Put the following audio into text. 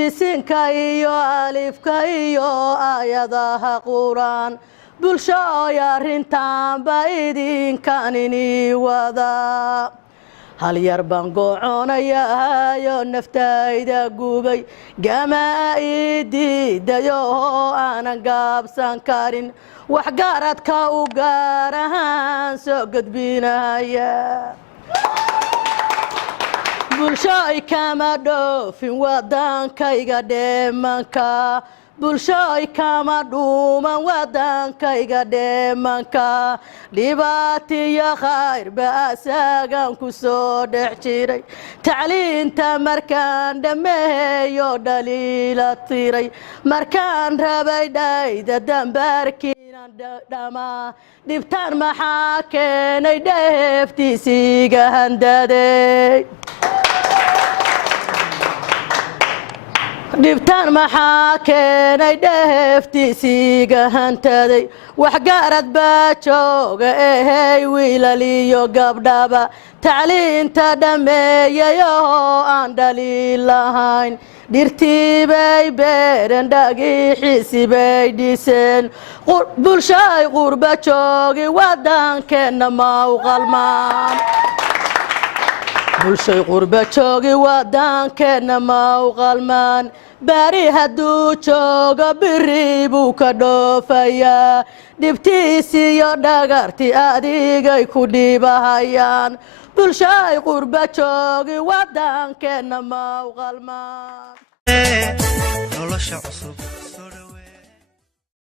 bisinka iyo alifka iyo aayadaha quraan bulshooy arrintaanba idinkanini wada hal yar baan gooconayahayo naftayda gubay gamaa ii diidayo aanan gaabsan karin wax gaaradka u gaar ahaan soo gudbinaya bulshooy kama dhoofin wadankayga dheemanka bulshooy kama dhuuman wadankayga dheemanka dhibaatiyo khayr ba asagan ku soo dhex jiray tacliinta markaan dhammeeyo dhaliila tiray markaan rabay dhayda dambaarkiinan dhamaa dhibtaan maxaa keenay dheeftiisiiga handaday dhibtaan maxaa keenay dheeftiisiiga hantaday waxgaarad baa jooga ehey wiilaliyo gabdhaba tacliinta dhammeeyayoo aan dhaliil lahayn dhirtii bay beeren dhagixiisi bay dhiseen bulshay qurba joogi wadankeenna ma u qalmaan bulshay qurba joogi wadankeenna ma u qalmaan bari hadduu joogo biri buu ka dhoofayaa dhibtiisiyo dhagarti adigay ku dhibahayaan bulshay qurba joogi wadankeenna ma u qalmaan